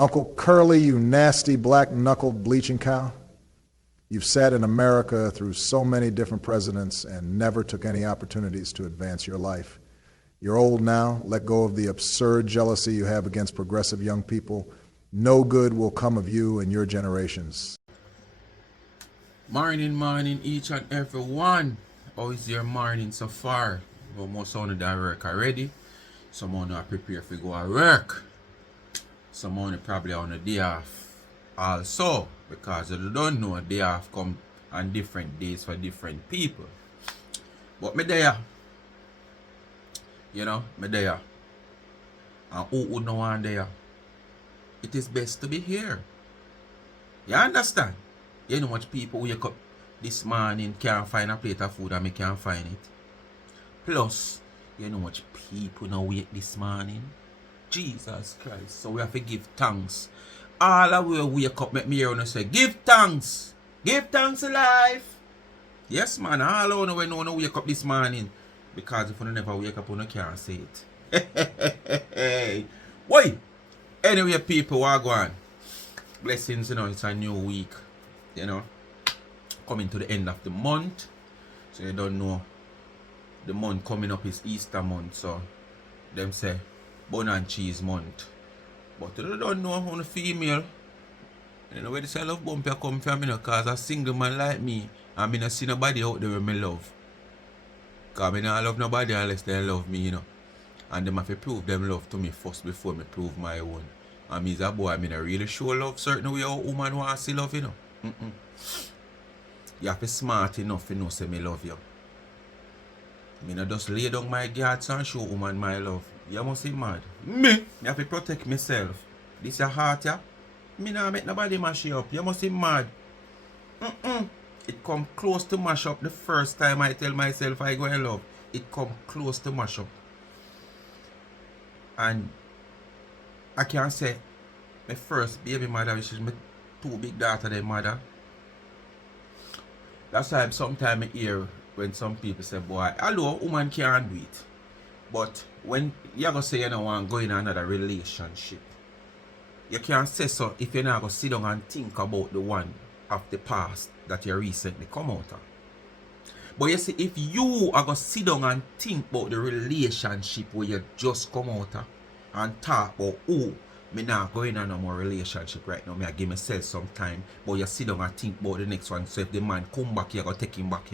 Uncle Curly, you nasty black-knuckled bleaching cow. You've sat in America through so many different presidents and never took any opportunities to advance your life. You're old now. Let go of the absurd jealousy you have against progressive young people. No good will come of you and your generations. Morning, each and every one. How is your morning so far? Well, most of you are work already. Some of you are prepared to go to work. Some of you probably on a day off also, because you don't know a day off come on different days for different people. But me there, me there. And who would know one there? It is best to be here. You understand? You know much people wake up this morning can't find a plate of food and me can't find it. Plus, you know much people now wake this morning. Jesus Christ. So we have to give thanks. All of we wake up, make me hear and say, give thanks. Give thanks to life. Yes, man. All of we know wake up this morning. Because if you never wake up, you can't say it. Why? Anyway, people, what go on? Blessings, it's a new week. Coming to the end of the month. So you don't know. The month coming up is Easter month. So them say bun and cheese month. But you don't know how the female. You know where the side of bumper come from, because a single man like me, and I don't see nobody out there with me love. Because I don't love nobody unless they love me, And them have to prove them love to me first before me prove my own. And me as a boy, I don't really show love certain way how a woman wants to see love, You have to be smart enough to know say me love you. Me not just lay down my guards and show woman my love. You must be mad. Me have to protect myself. This your heart, yeah? Me not make nobody mash you up. You must be mad. It come close to mash up the first time I tell myself I go in love. It come close to mash up. And I can say my first baby mother, which is my two big daughter, their mother. That's why sometimes I hear when some people say, boy, hello, woman can't do it. But when you're going to say you don't want to go in another relationship, you can't say so if you're not going to sit down and think about the one of the past that you recently come out of. But you see, if you are going to sit down and think about the relationship where you just come out of and talk about, oh, me not going on no more relationship right now, I give myself some time, but you sit down and think about the next one. So if the man come back, you're going to take him back,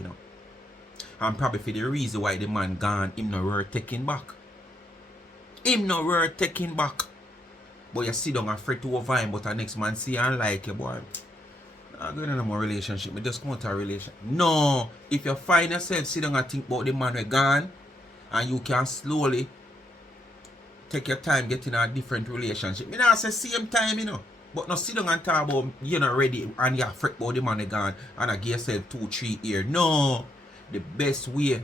And probably for the reason why the man gone, him no worth taking back. Him no worth taking back. But you sit down and afraid to over him, but the next man see and like you, boy. I'm going on a more relationship. Me just come out of a relationship. No. If you find yourself sit down and think about the man who gone, and you can slowly take your time getting a different relationship. Me not say same time, But no sit down and talk about you're not ready and you're afraid about the man who gone and I give yourself 2-3 years. No. The best way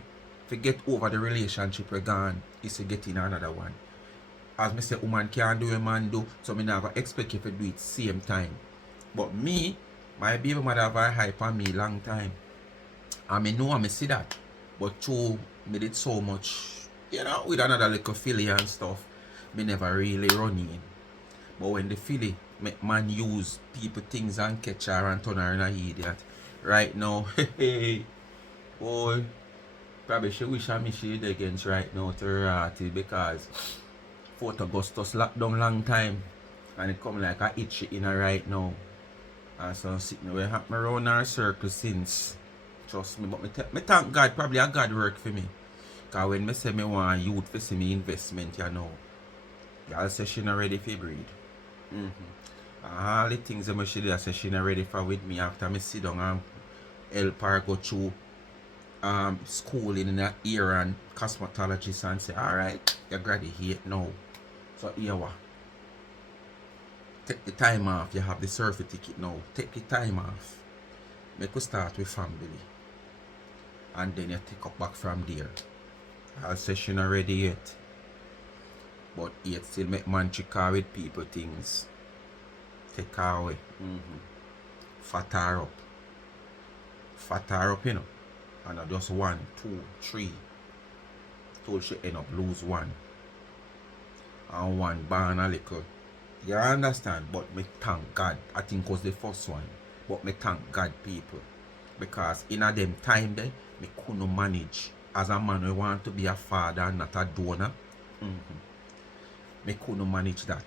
to get over the relationship we're gone is to get in another one. As me say, woman can't do a man do, so me not gonna expect you to do it same time. But me, my baby mother have a hype on me long time. And me know I see that. But through me did so much, with another little filly and stuff, me never really run in. But when the filly make man use people things and catch her and turn her in an idiot. Right now, hey. Boy, probably she wish I me she against right now to Rati because 4th Augustus locked down long time and it come like a itchy in her right now. And so I'm sitting where happen around our circle since. Trust me, but me thank God, probably a God work for me. Because when me say me want youth to see me investment, y'all say she not ready for breed. All the things that she do, I say she not ready for with me after me sit down and help her go through schooling in that era and cosmetologist and say, alright, you graduate now. So here what? Take the time off, you have the certificate now. Take the time off. Make us start with family. And then you take up back from there. I'll say she not ready yet. But yet still make man trick her with people things. Take her away. Fat her up. Fat her up, And I just 1, 2, 3. Till she end up lose 1. And 1 born a little You understand? But me thank God. I think was the first one. But me thank God, people. Because in a them time there, me couldn't manage. As a man who want to be a father and not a donor, me couldn't manage that.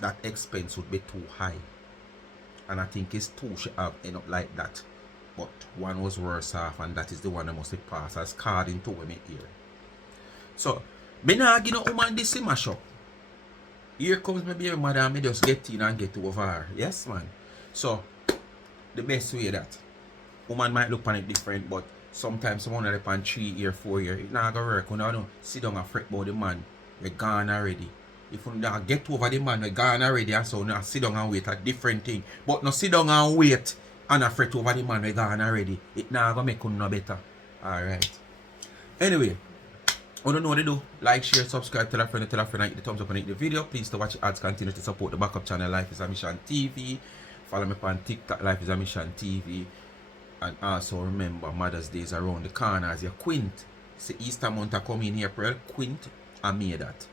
That expense would be too high. And I think it's two should have end up like that. But one was worse off, and that is the one that must be passed as card into me here. So, me nah give no woman this mash up. Here comes my baby mother and me just get in and get over her. Yes, man. So, the best way that woman might look on it different, but sometimes someone at upon 3 year, 4 year, it not gonna work. When I don't sit down and fret about the man, we're gone already. If you don't get over the man, we're gone already, and so now sit down and wait a different thing. But no sit down and wait and a fret over the man, we're gone already. It not gonna make you no better. Alright. Anyway, I don't know what to do. Like, share, subscribe, tell a friend, and hit the thumbs up and hit the video. Please to watch the ads, continue to support the backup channel Life is a Mission TV. Follow me on TikTok, Life is a Mission TV. And also remember, Mother's Day is around the corner as your Quint. It's the Easter month I come in April. Quint, I made that.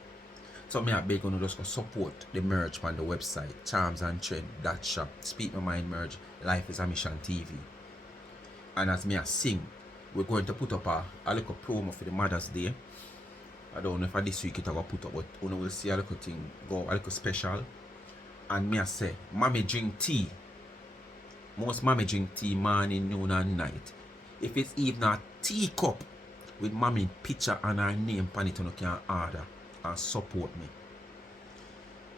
So me I beg you to just go support the merch on the website, charmsandtrend.shop. Speak My Mind merch, Life is a Mission TV. And as me I sing, we're going to put up a little promo for the Mother's Day. I don't know if this week it will put up, but you will see a little thing go, a little special. And me I say, mommy drink tea. Most mommy drink tea morning, noon and night. If it's even a teacup with mommy picture and her name on it, you can order and support me.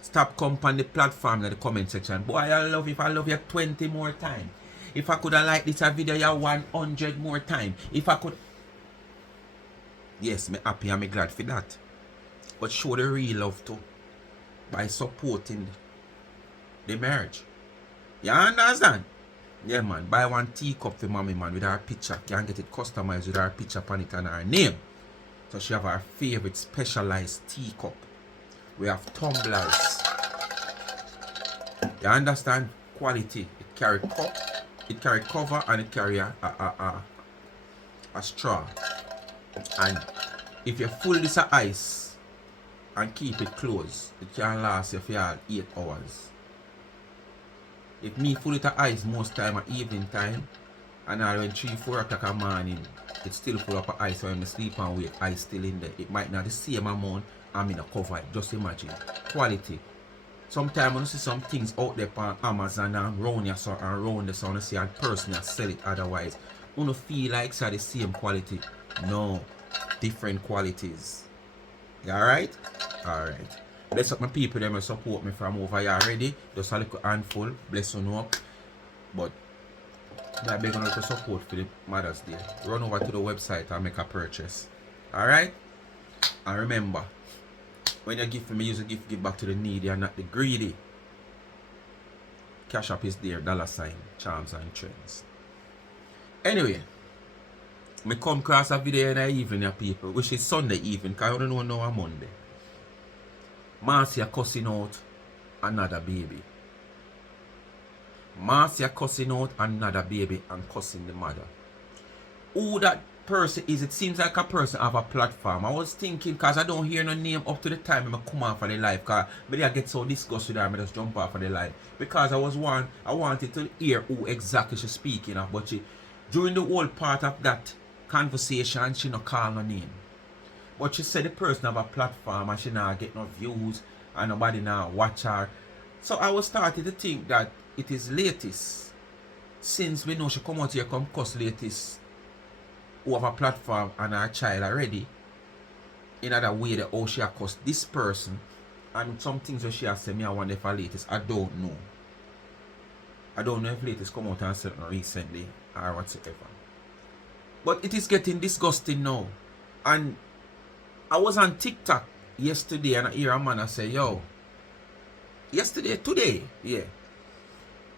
Stop come on the platform in the comment section. Boy, I love you 20 more times. If I could have liked this video you 100 more times. If I could. Yes, me happy and me glad for that. But show the real love too. By supporting the marriage. You understand? Yeah, man. Buy one teacup for mommy, man, with her picture. You can get it customized with her picture on it and her name. So she have her favorite specialized teacup. We have tumblers. You understand? Quality. It carry cup, it carry cover, and it carry a straw. And if you full this of ice and keep it closed, it can last you for 8 hours. If me full it of ice most time at evening time, and around 3-4 o'clock in the morning, it's still full up of ice. So when I sleep and wake, ice still in there. It might not the same amount I'm in a cover it. Just imagine. Quality. Sometimes when you see some things out there on Amazon and round your son and round the sun, you see a person that sell it otherwise. You don't feel like it's the same quality. No. Different qualities. You alright? Alright. Bless up my people them support me from over here already. Just a little handful. Bless you know. But I beg you to support for the Mother's Day. Run over to the website and make a purchase. Alright? And remember, when you give me, use a gift, give back to the needy and not the greedy. Cash App is there, $, Charms and Trends. Anyway, me come across a video in the evening, people, which is Sunday evening, because I don't know now on Monday. Marcia cussing out another baby. Marcia cussing out another baby and cussing the mother. Who that person is? It seems like a person have a platform. I was thinking, because I don't hear no name up to the time I come off of the live, because I get so disgusted with her, I just jump off of the live. Because I wanted to hear who exactly she's speaking of, but during the whole part of that conversation, she no call no name. But she said the person have a platform and she not get no views and nobody now watch her. So I was starting to think that it is latest. Since we know she come out here come cuss latest who have a platform and her child already. In other way that how she have cussed this person and some things that she has said me I wonder if her latest. I don't know. I don't know if latest come out and said no recently or whatsoever. But it is getting disgusting now. And I was on TikTok yesterday and I hear a man say, yo, today, yeah.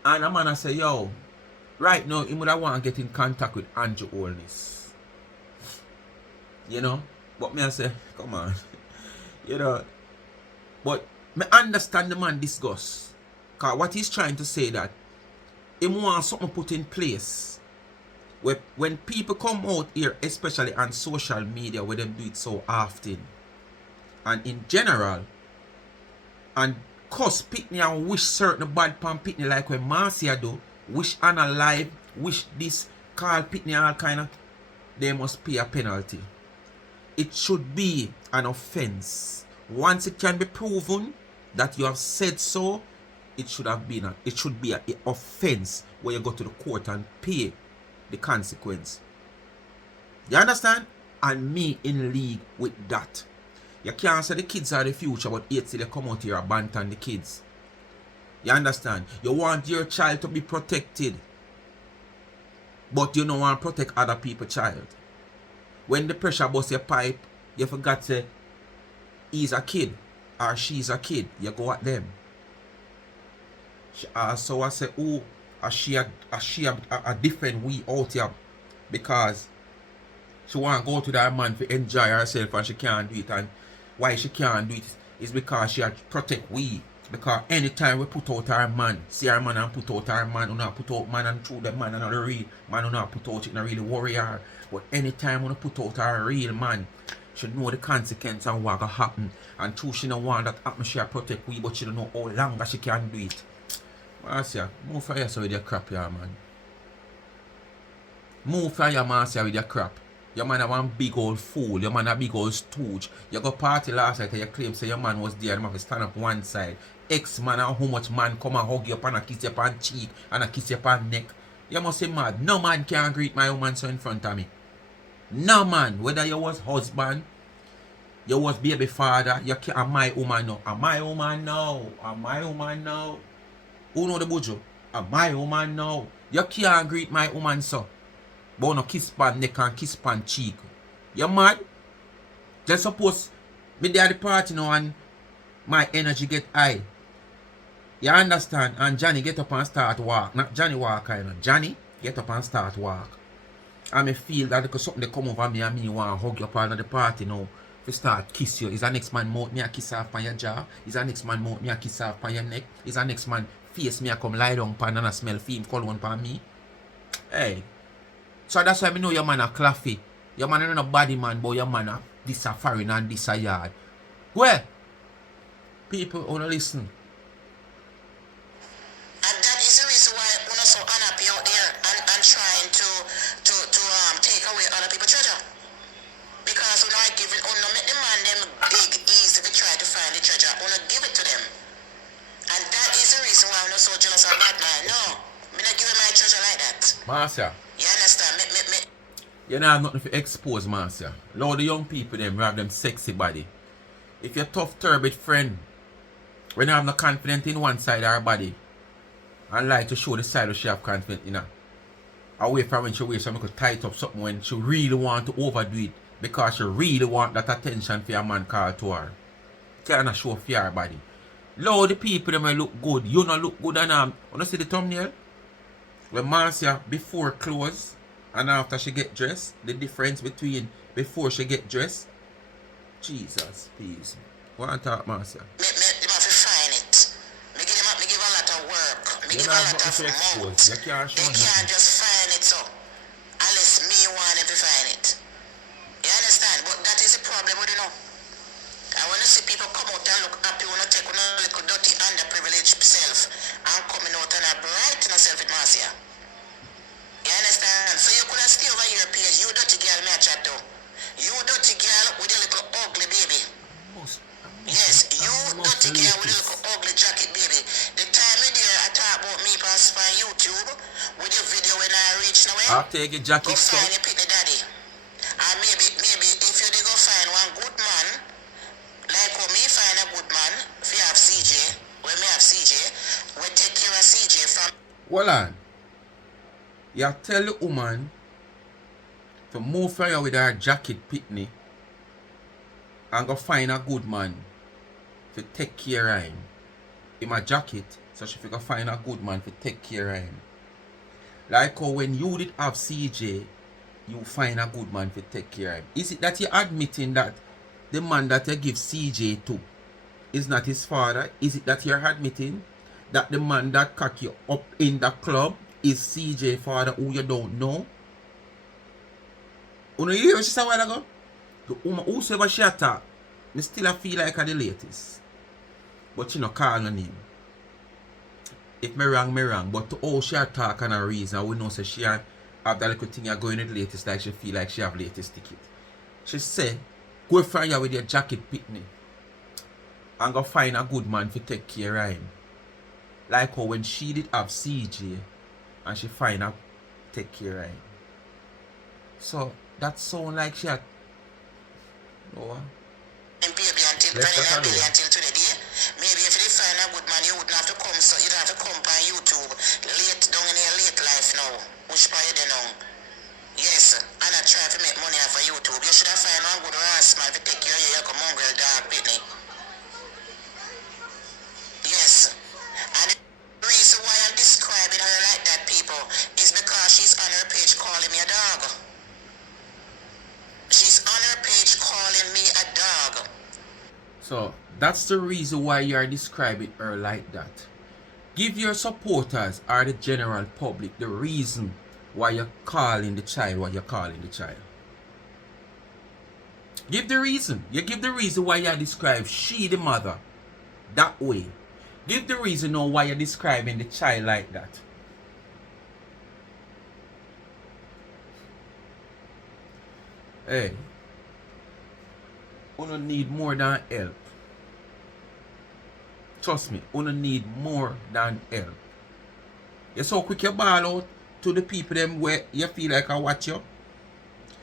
And a man say, yo, right now, he would want to get in contact with Andrew Holness. You know? But me I say, come on. You know? But me understand the man disgust. Because what he's trying to say that he wants something put in place. When people come out here, especially on social media, where them do it so often, and in general, and cuss Pitney and wish certain bad pan Pitney like when Marcia do, wish Anna live, wish this, call Pitney all kind of, they must pay a penalty. It should be an offense. Once it can be proven that you have said so, it should be an offense where you go to the court and pay the consequence. You understand? And me in league with that. You can't say the kids are the future, but yet they come out here and banter the kids. You understand? You want your child to be protected, but you don't want to protect other people's child. When the pressure bust your pipe, you forgot to say he's a kid or she's a kid. You go at them. So I say, oh, she a different we out here because she want to go to that man to enjoy herself and she can't do it. And why she can't do it is because she protect we. Because anytime we put out our man, see our man and put out our man, we not put out man and through the man and not the real man, we not put out it, not really worry her. But anytime we put out our real man, she know the consequence and what gonna happen. And true, she don't want that atmosphere protect we, but she don't know how long she can do it. Marcia, move for yourself with your crap, yeah, man. Move for your Marcia with your crap. Your man a one big old fool, your man a big old stooge. You go party last night and you claim say your man was there and you have to stand up one side. Ex-man and how much man come and hug you up and a kiss you up on cheek and a kiss you up on neck. You must say mad. No man can greet my woman so in front of me. No man. Whether you was husband, you was baby father, you can't. Am my woman now? Am my woman now? Am my woman now? Who know the bujo? Am my woman now? You can't greet my woman so. But no kiss pan neck and kiss pan cheek. You mad? Just suppose me there at the party now and my energy get high. You understand? And Johnny get up and start walk. Not Johnny walk kind of. Johnny get up and start walk. And me feel that because something they come over me and me want to hug you up all at the party now. If start kiss you. Is a next man mouth me a kiss off on your jaw? Is a next man mouth me a kiss off on your neck? Is a next man face me a come lie down pan and a smell film cologne pan me? Hey. So that's why I know your man a claffy. Your man is not a body man, but your man a this a foreign and this a yard. Well, people wanna listen. And that is the reason why we're so unhappy out there and trying to take away other people's treasure. Because we're not giving, we're not make the man them big easy to try to find the treasure. We're not give it to them. And that is the reason why we're not so jealous of that man. No, we're not giving my treasure like that. Marcia. You understand? You don't have nothing to expose, Marcia. Lord, the young people them have them sexy body. If you're tough, turbid friend, when you have no confidence in one side of her body, and like to show the side of she have confidence in her. Away from when she wears something to tight up something when she really want to overdo it because she really want that attention for your man call to her. Can't show for her body. Lord, the people them look good. You not look good and you see the thumbnail? When Marcia before clothes and after she get dressed, the difference between before she get dressed. Jesus, please. What I talk, Marcia? Me have to find it. Me give a lot of work. Me give a lot of mouth. They can't just find it so. Unless me want them to find it. You understand? But that is the problem, you know. I want to see people come out and look happy when I take one little dirty underprivileged self and coming out and brighten yourself with Marcia. You understand? So you could have stay over your page. You dirty girl, me a chat to. You dirty girl with your little ugly baby. Yes, you dirty girl with your little ugly jacket baby. The time you there, I talk about me on YouTube with your video when I reach nowhere. I'll take your jacket. Go find your pitney daddy. And maybe if you go find one good man, like how me find a good man, if you have CJ, when me have CJ, we take care of CJ from. Hold on. You tell the woman to move for you with her jacket pitney and go find a good man to take care of him. In my jacket, so she go find a good man to take care of him. Like how when you did have CJ, you find a good man to take care of him. Is it that you're admitting that the man that you give CJ to is not his father? Is it that you're admitting that the man that cock you up in the club is CJ father who you don't know? You hear what she said a while ago? The woman whosoever she attack, me still feel like the latest. But she no call no name. If me wrong. But to how she a talk and a reason, we know say she have that little thing you going with the latest, like she feel like she have latest ticket. She say, go find you with your jacket pitney and go find a good man to take care of him. Like how when she did have CJ and she find a take care of him. So that sound like she had Baby until today. Maybe if you find a good man, you wouldn't have to come. So you'd have to come on YouTube late down in your late life now. Which part you don't know? Yes, and I try to make money off of YouTube. You should have found one good ass man to take care of you, like a mongrel dog, Pitney. Yes. And the reason why I'm describing her like that, people, is because she's on her page calling me a dog. She's on her page calling me a dog. So that's the reason why you are describing her like that. Give your supporters or the general public the reason why you're calling the child what you're calling the child. Give the reason. You give the reason why you describe she the mother that way. Give the reason now why you're describing the child like that. Hey, you don't need more than help. Trust me, you don't need more than help. You so quick you ball out to the people them where you feel like I watch you.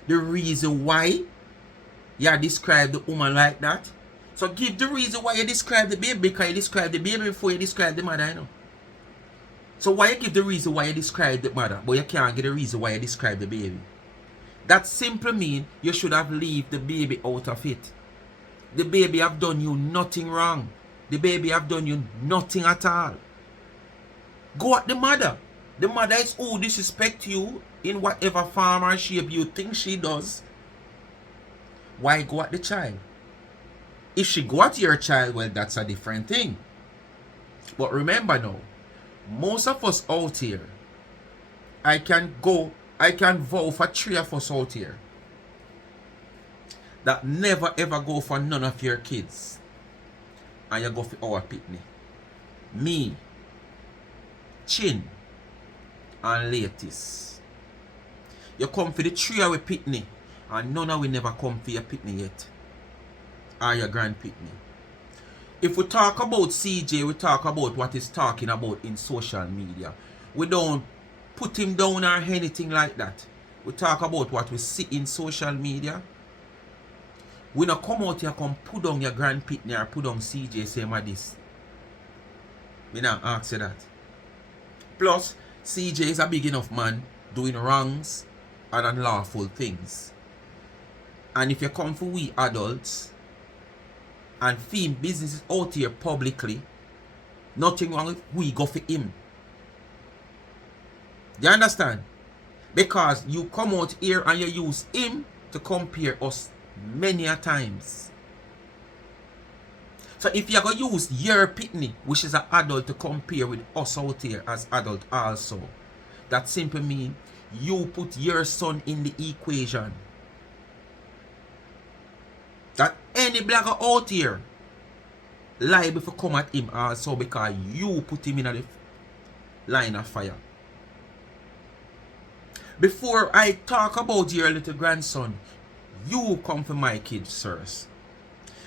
The reason why you describe the woman like that. So give the reason why you describe the baby, because you describe the baby before you describe the mother, you know. So why you give the reason why you describe the mother, but you can't give the reason why you describe the baby? That simply means you should have leave the baby out of it. The baby have done you nothing wrong. The baby have done you nothing at all. Go at the mother. The mother is who disrespect you in whatever form or shape you think she does. Why go at the child? If she go at your child, well, that's a different thing. But remember now, most of us out here, I can vow for 3 of us out here that never ever go for none of your kids. And you go for our Pitney. Me, Chin, and Latest. You come for the 3 of we Pitney, and none of we never come for your Pitney yet. Or your grand Pitney. If we talk about CJ, we talk about what he's talking about in social media. We don't put him down or anything like that. We talk about what we see in social media. We not come out here come put down your grand Pitney or put down CJ same as this. We not ask you that. Plus, CJ is a big enough man doing wrongs and unlawful things. And if you come for we adults and film businesses out here publicly, nothing wrong if we go for him. Do you understand? Because you come out here and you use him to compare us many a times. So if you're going to use your Pitney, which is an adult, to compare with us out here as adult also, that simply means you put your son in the equation. That any blogger out here liable to come at him also because you put him in the line of fire. Before I talk about your little grandson, you come for my kids first.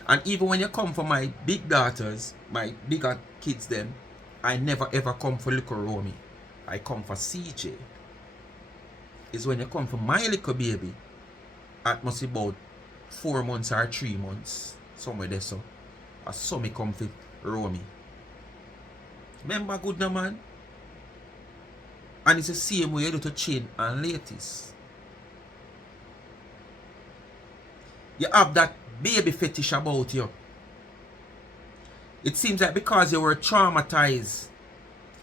And even when you come for my big daughters, my bigger kids then, I never ever come for little Romy. I come for CJ. It's when you come for my little baby, at must be about 4 months or 3 months, somewhere there so. I saw me come for Romy. Remember good no man? And it's the same way you do to Chin and Latest. You have that baby fetish about you. It seems like because you were traumatized,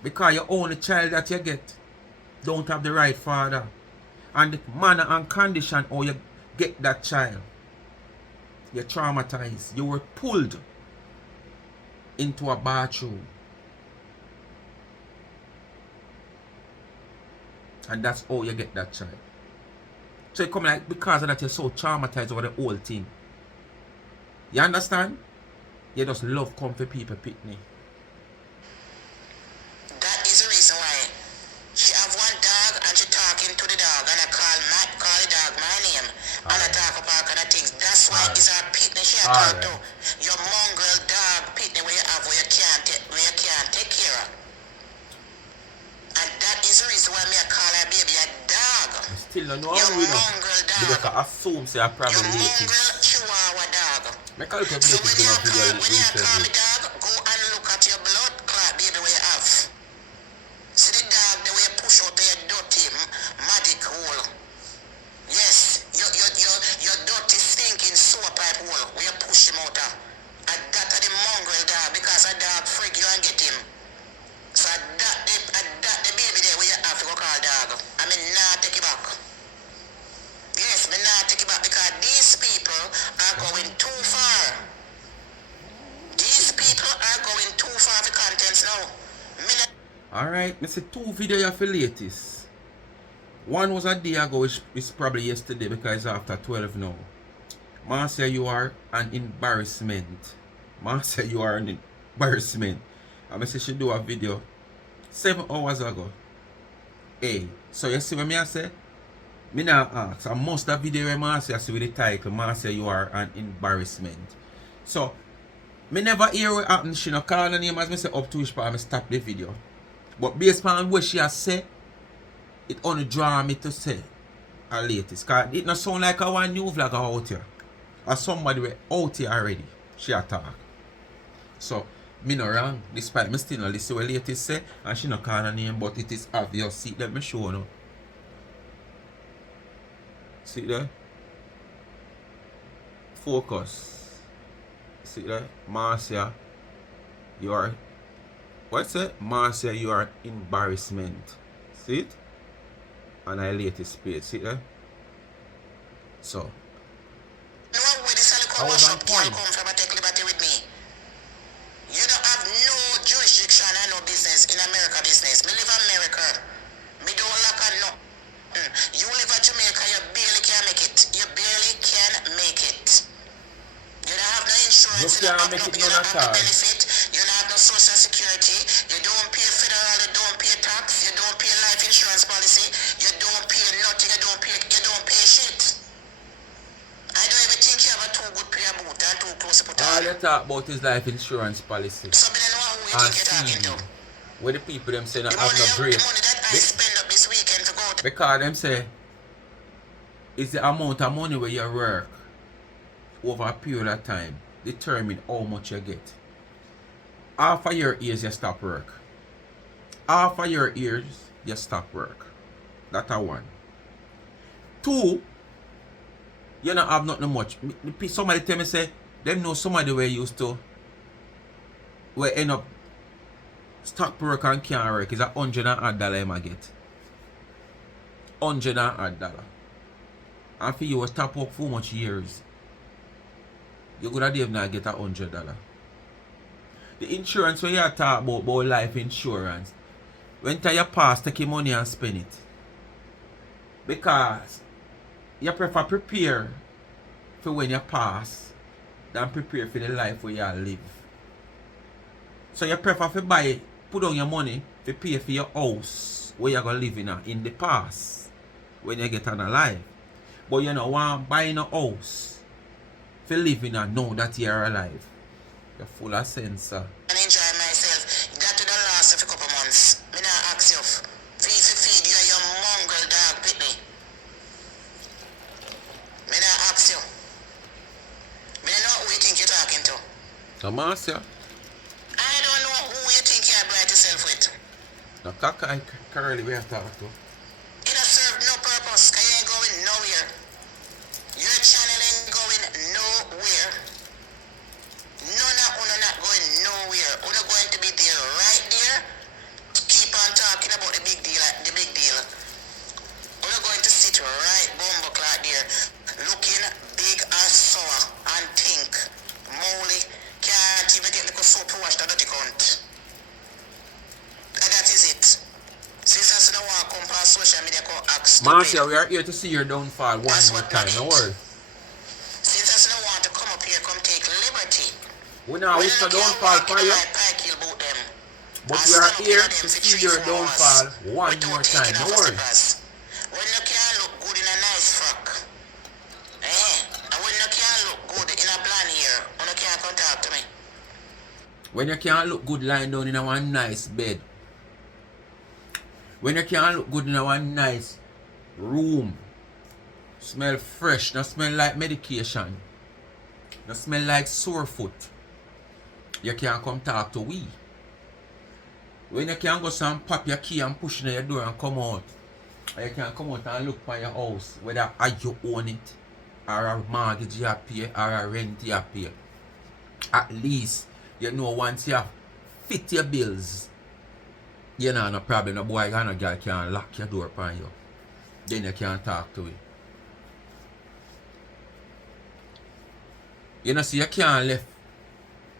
because your only child that you get don't have the right father, and the manner and condition how you get that child, you're traumatized. You were pulled into a bathroom. And that's how you get that child. So you come like, because of that you're so traumatized over the whole thing. You understand? You just love come for people pitney. That is the reason why. She have one dog and she talking to the dog and I call the dog my name and I talk about kind of things. That's why it's our pitney she a talk to. Your mongrel dog pitney where you have where you can't take care of. And that is the reason why me I call her baby a dog. Still don't know Your how we know. mongrel Because dog. I assume say I probably Your late. mongrel chihuahua dog. Make a look at So late when you video call me dog, go and look at your blood clot baby where you have. See the dog the way you push out your dirty magic hole. Yes, your dirty stinking sewer pipe hole where you push him out of. And that are the mongrel dog because a dog freak you and get him. So that the baby there where you have to go call dog. I mean not take it back. Yes, me not take it back because these people are going too far. These people are going too far for contents now. Alright, I see 2 videos for latest. One was a day ago, which is probably yesterday because it's after 12 now. Marcia, you are an embarrassment. Marcia, you are an embarrassment. I say she do a video 7 hours ago. Hey, so you see what I say? Me now ask, and most of the video where Marcia see with the title, Marcia, you are an embarrassment. So, me never hear what happened. She no call her name as me say up to which part I stop the video. But based on what she has said, it only draw me to say her latest. Cause it not sound like a one new vlogger out here. Or somebody we out here already. She attack. So, me no wrong. Despite me still not listen what latest say. And she no call her name, but it is obvious. See, let me show you. See there? Focus. See there? Marcia, you are... What's it? Marcia, you are embarrassment. See it? And I latest page. See there? So. I was on point. Come from a take liberty with me. You don't have no jurisdiction and no business in America business. Me live America. Me don't lack a no. You live at Jamaica, you barely can make it. You barely can make it. You don't have no insurance, you don't have no benefit, you don't have no social security, you don't pay federal, you don't pay tax, you don't pay life insurance policy, you don't pay nothing, you don't pay shit. I don't even think you have a too good prayer boot and too close to put on. All you talk about is life insurance policy. So I don't know who you think you're talking to. Where the people them say not have no great. The money that I spend up this weekend to go to. Because them say it's the amount of money where you work over a period of time determine how much you get. Half of your years you stop work. Half of your years you stop work. That's a 1. 2, you don't have nothing much. Somebody tell me say them know somebody where used to where end up stop work and can't work is $100 you might get. $100. And for you stop work for much years, you could have not get $100. The insurance when you talk about life insurance, when you pass, take your money and spend it. Because you prefer prepare for when you pass than prepare for the life where you live. So you prefer to buy, put on your money to pay for your house where you're going to live in the past when you get on a life. But you don't want to buy a house for living and know that you're alive. You're full of sense, sir. And enjoy myself. That to the last of a couple months. Me not ask you. Feed you your mongrel dog pitney. Me not ask you. Me don't know who you think you're talking to. Marcia. I don't know who you think you're bright yourself with. No, Kaka and Curly we have talked to. It has served no purpose, because you ain't going nowhere. Your channel ain't going nowhere. None of you not going nowhere. You're going to be there right there to keep on talking about the big deal. You're going to sit right bumbo clock there, looking big and sour and think, moly, can't even get the soap to wash the dirty cunt. And that is it. Since I don't want to come past social media, go ask. Marcia, we are here to see your downfall one more time. No worry. Since I don't want to come up here, come take liberty We now wish no downfall for you. But we are here to see your downfall one more time. No worries. When you can't look good in a nice frock, and when you can't look good in a blonde hair, when you can't come talk to me. When you can't look good lying down in a one nice bed. When you can't look good in a one nice room. Smell fresh, not smell like medication. Not smell like sore foot. You can't come talk to we. When you can't go some pop your key and push in your door and come out. Or you can come out and look for your house, whether you own it, or a mortgage you pay, or a rent you pay. At least, you know once you fit your bills, you know no problem, no boy or no girl can lock your door upon you. Then you can't talk to it. You know, see, you can't left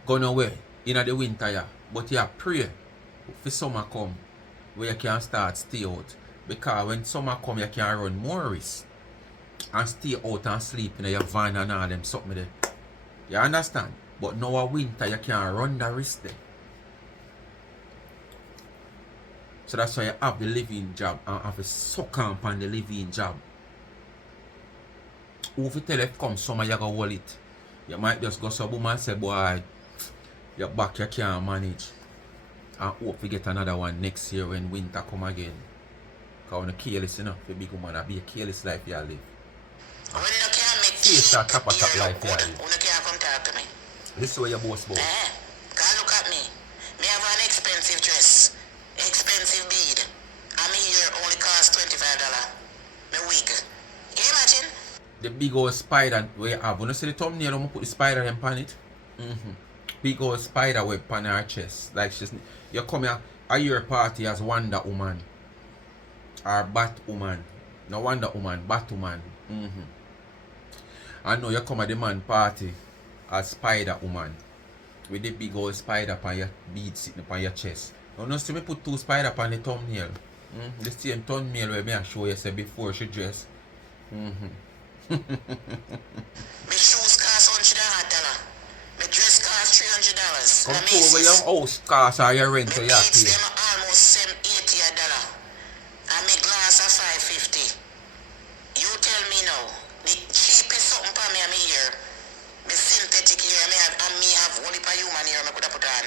go nowhere in the winter, yeah, but you pray for summer come, where you can start stay out. Because when summer come, you can run more risk and stay out and sleep in your van and all them something there. You understand? But now a winter, you can't run the risk there. So that's why you have the living job and have a suck up on the living job. Who if you tell if come summer, you go hold it. You might just go some woman and say, boy, your back you can't manage. And hope we get another one next year when winter come again. Because when you careless enough, the big woman will be a careless life you live. When you can't make Face that top life you live. when you can't come talk to me. This is where your boss about. Can't look at me. Me have an expensive dress, expensive bead. And me here only cost $25. Me wig. Can you imagine? The big old spider we have. When you see the thumbnail, I'm going to put the spider on it. Big old spider web on her chest. Like she's, you come here at your party as Wonder Woman. Or Batwoman. No Wonder Woman, Batwoman. I know you come at the man party as Spider Woman. With the big old spider upon your bead sitting upon your chest. You know, see me put two spider upon the thumbnail. The same thumbnail where me I show you say before she dress. My shoes cost $100. My dress cost $300. Come to where your house cost or your rent or your beads pay. them almost $80. And my glass are $5.50. You tell me now, the cheapest something for me here, the synthetic here, and me have only for human here, I could have put on.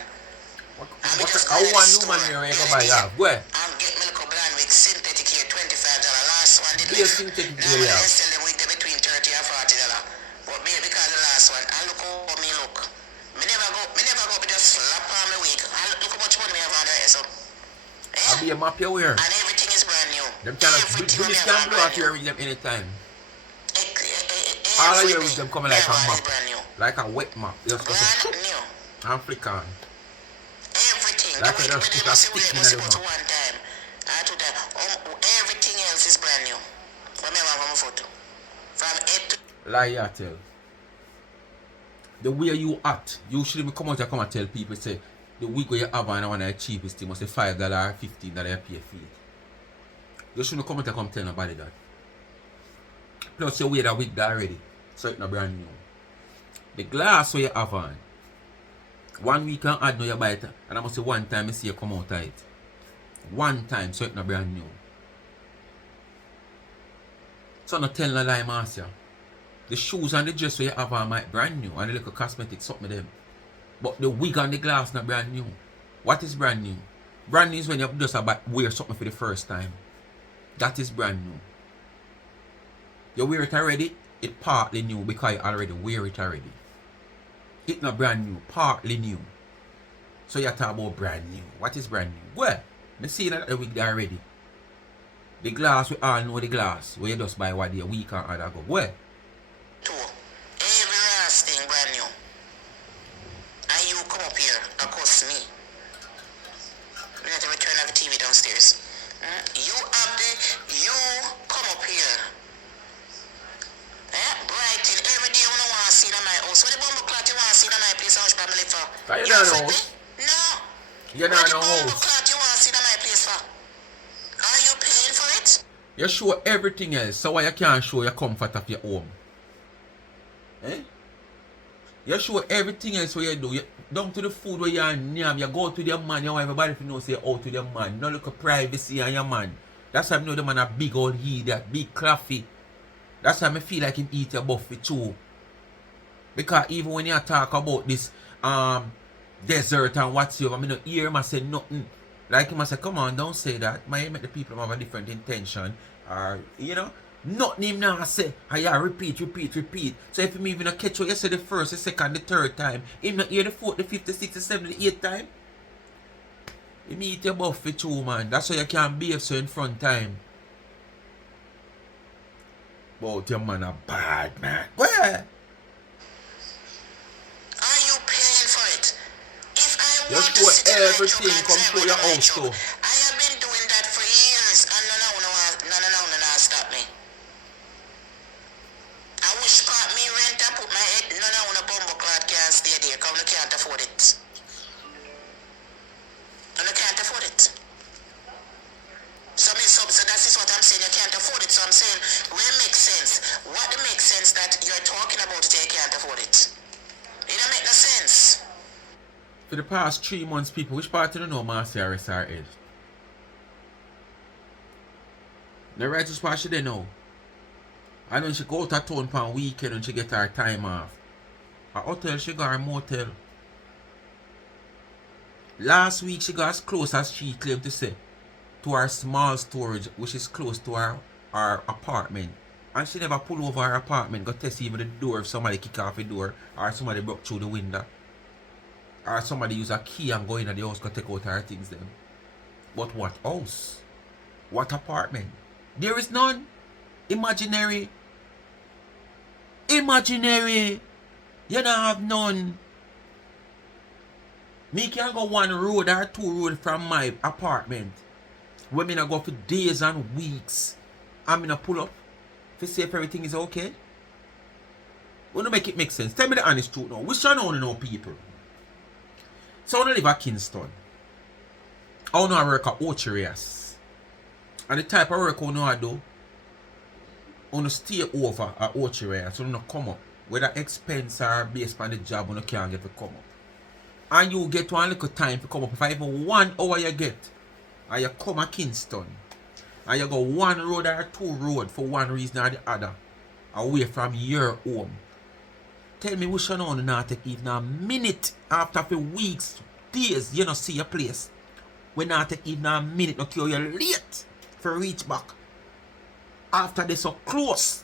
How one human here you go buy have? Where? I'm getting milk blonde with synthetic here, $25. Last one did Be a synthetic now here, yeah. I sell them with between $30 and $40. But baby, because the last one, I look how me look. Me never go with just slap on my wig. I look how much money me have on the head, so. I'll be a map you wear. And everything is brand new. Them cannot British can blow out here with them anytime. All of your with them coming like a map. Like a wet map. Just go to Brand new. African. Everything. Like The I just way put a stick in the mouth. one time. I took that. Everything else is brand new. From my photo. From head to Lie you tell. The way you act, you shouldn't come out and come and tell people, say, the wig where you have on one of the cheapest thing must say $5 or $15 you pay for it. You shouldn't come out and come tell nobody that. Plus you wear that wig already, so it's not brand new. The glass where you have on, 1 week and add no you buy it, and I must say one time you see you come out of it. One time, so it's not brand new. So not tell no lie, Marcia. The shoes and the dress where you have on might brand new, and the little cosmetics, something of them. But the wig and the glass not brand new. What is brand new? Brand new is when you just wear something for the first time. That is brand new. You wear it already, it's partly new because you already wear it already. It's not brand new, partly new. So you talk about brand new. What is brand new? Well, I see that the wig there already. The glass, we all know the glass. Where you just buy what day, a week and other go. Well, two. Every last thing brand new. And you come up here and cost me. We have to return the TV downstairs. You come up here. Brighton every day when I want to see in my house. What the bumble cloth you want to see in my place? How much family for? you don't know. No. You don't know What the bumble house. cloth you want to see in my place for? Are you paying for it? You show everything else, so why you can't show your comfort of your home? Eh? You show everything else what you do. You, down to the food where you name, you go to the man, you want everybody to know say out to the man. No look at privacy on your man. That's why I know the man a big old idiot, big coffee. That's why I feel like him eat your buffet too. Because even when you talk about this desert and whatsoever, I mean, no hear him say nothing. Like him say, come on, don't say that. Might make the people have a different intention. Or, you know, nothing him now say. Yeah, repeat. So if him even catch what you say the first, the second, the third time, him not hear the fourth, the fifth, the sixth, the seventh, the eighth time, him eat your buffet too, man. That's why you can't behave so in front time. But your man a bad man. Where? You show everything, come show your house too. I have been doing that for years, and no, stop me. I wish part me rent and put my head, no, bumbo clot can't stay there, because I can't afford it. And I can't afford it. So that is what I'm saying, you can't afford it. So I'm saying, where it makes sense? What makes sense that you're talking about it, you can't afford it? It don't make no sense. For the past 3 months, people, which part of the know Marcia arrest her head? The righteous part she didn't know. And when she go out of town for a weekend and she get her time off. A hotel she got her motel. Last week she got as close as she claimed to say to her small storage, which is close to her apartment. And she never pull over her apartment, go test even the door if somebody kick off the door or somebody broke through the window. Or somebody use a key and go in the house to take out her things then. But what house? What apartment? There is none. Imaginary. You don't have none. Me can go one road or two road from my apartment. Where me not go for days and weeks. I'm gonna pull up to see if everything is okay. Wanna make it make sense? Tell me the honest truth now. Which one only know people? So I live at Kingston. I know I work at Ocherias. And the type of work I do, I stay over at Ocherias. So I don't come up. Whether expense or based on the job, I can't get to come up. And you get one little time to come up. If I even 1 hour you get, and you come at Kingston, and you go one road or two road for one reason or the other, away from your home. Tell me which one not take even a minute after for weeks, days, you not see your place. We not take even a minute, not you late for reach back. After they so close.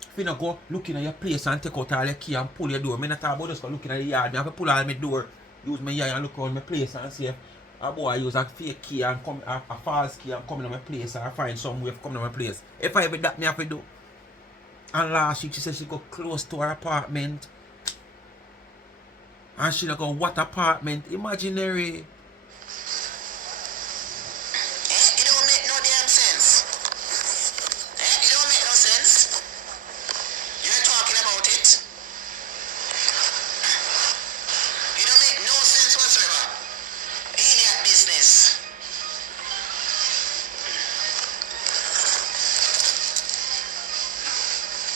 If you not go looking at your place and take out all your key and pull your door. I not talk about just go looking at the yard. I have to pull out my door, use my yard and look around my place and see if a boy use a fake key and come a false key and come in my place or find some way to come to my place. If I ever that me have to do. And last week she said she go close to her apartment. And she go, what apartment? Imaginary. It don't make no damn sense. It don't make no sense. You're talking about it. It don't make no sense whatsoever. Idiot business.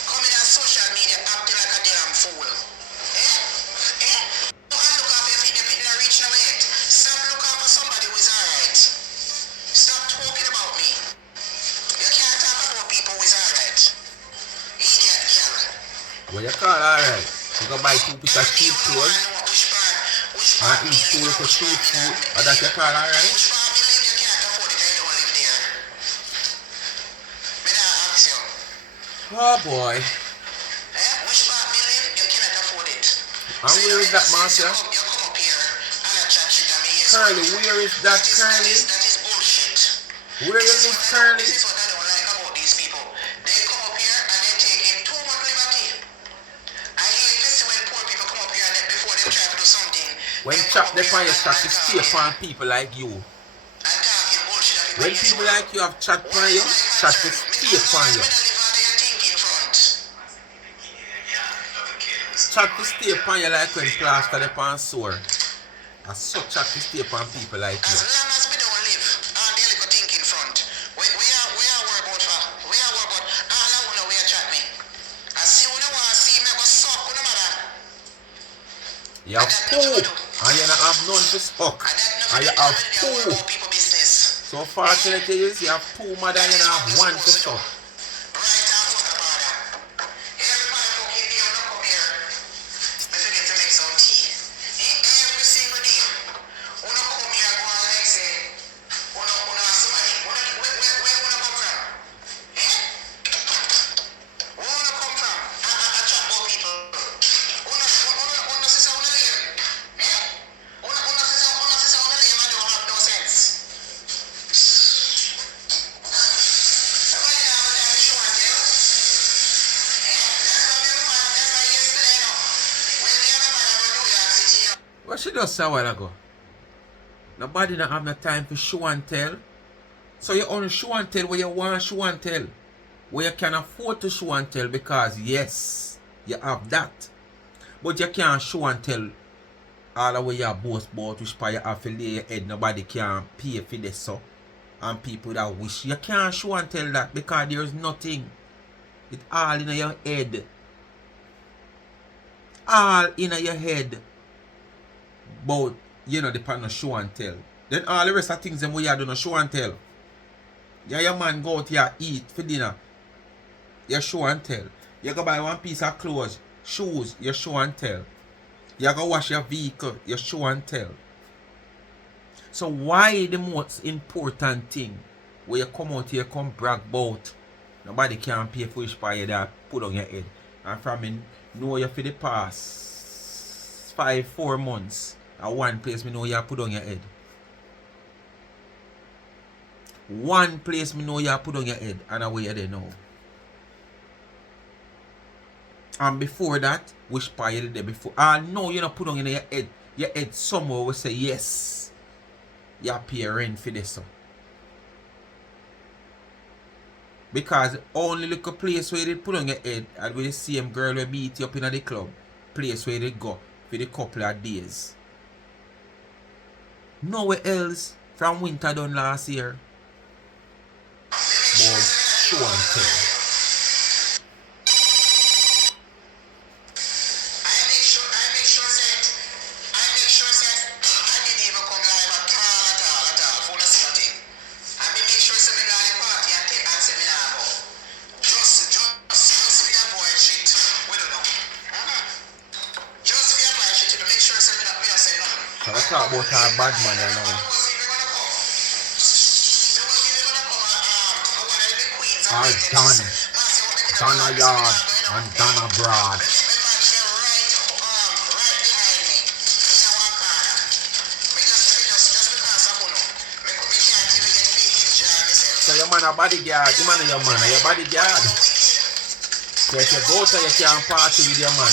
Coming on social media acting like a damn fool. Stop looking for somebody who is alright. Stop talking about me. You can't talk about people who is alright. Idiot girl. What you call alright? You go buy 2 pieces of cheap clothes and eat 2 little cheap food. And that you call alright? Which part me live, you can't afford it, you don't live there. Me not ask you. Oh boy. Which part me live, you cannot afford it. And where is that, Marcia? You come up here and I chat shit at me. Yes, Curly, where is that Curly? That is bullshit. Where you live, Curly? This is what I don't like about these people. They come up here and they take in too much liberty. I hate to see when poor people come up here and before they try to do something. When they chop come the up fire here start to and stay upon people like you. and talking bullshit at When yes, people well, like you have chat what upon is you, my chat to concern? stay upon you. Me not live under your thinking front. Chat to stay upon you like when plaster upon sore. I so chat to stay upon people like you. As long as we don't live on the little thinking front, we are worried about for. We are worried about all I wanna we are chat me. I see you want to see me go suck on the mother. You have two, and you don't have none to suck. And you have two. So fortunately is you have two mother and you don't have one to suck. What she just said a while ago? Nobody don't have no time for show and tell. So you only show and tell where you want show and tell. Where you can afford to show and tell because yes, you have that. But you can't show and tell all the way you boast about which part you have to lay your head. Nobody can pay for this so. And people that wish. You can't show and tell that because there is nothing. It's all in your head. All in your head. But you know, depend on show and tell. Then all the rest of things them we are doing no show and tell. Yeah, your man go out here eat for dinner. You show and tell. You go buy one piece of clothes, shoes, you show and tell. You go wash your vehicle, you show and tell. So why the most important thing where you come out here come brag about nobody can pay for which part you that put on your head. And from me know you for the past 4 months. At one place me know you put on your head. One place me know you put on your head and away you there now. And before that, which part you did there before? No, you not put on your head. Your head somewhere will say yes. You pay rent for this. Because only little place where you put on your head and with the same girl will beat you up in the club. Place where they go for the couple of days. Nowhere else from winter done last year. Boy, show and tell. So let's talk about our bad man now. Our Donna Yard and Donna Broad. So your man a bodyguard, the man is your man, your bodyguard. So if you go to you can party with your man.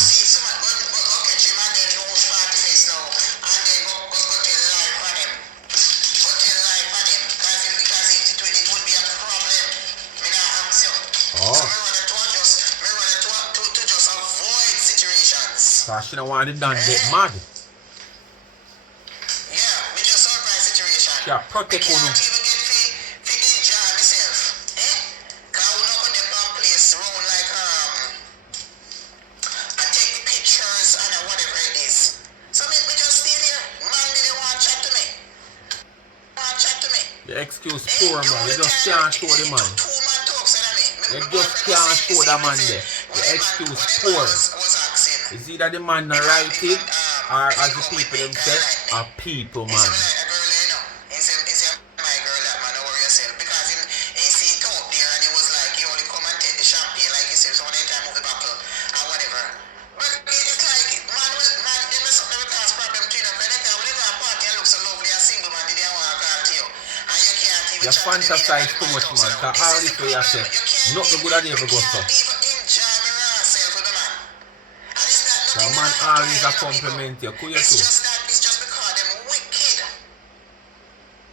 She don't want it done get mad. Yeah, we just surprise situation. Yeah, protect you. The excuse poor man, you just can't show the man. You just can't show the man there. The excuse poor. Is either the man not right it or as the people themselves are people man. You fantasize too much man, because all this for yourself, nothing good at ever go so. So man always a compliment you, could you too? It's just because them wicked.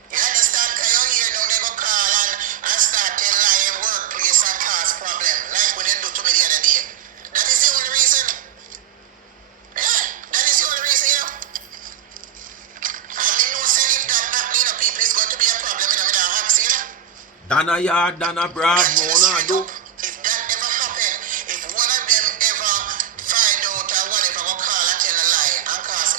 You understand? Because you hear now they go call and start telling lie in workplace and cause problem. Like what they do to me the other day. That is the only reason. Yeah, that is the only reason, you know. I mean, no say if that happening, you know, people is going to be a problem, you know, me not ask, you know. Donna Yard, Donna Broad, no, no, do. If that ever happen, if one of them ever find out or whatever, go call and tell a lie and cause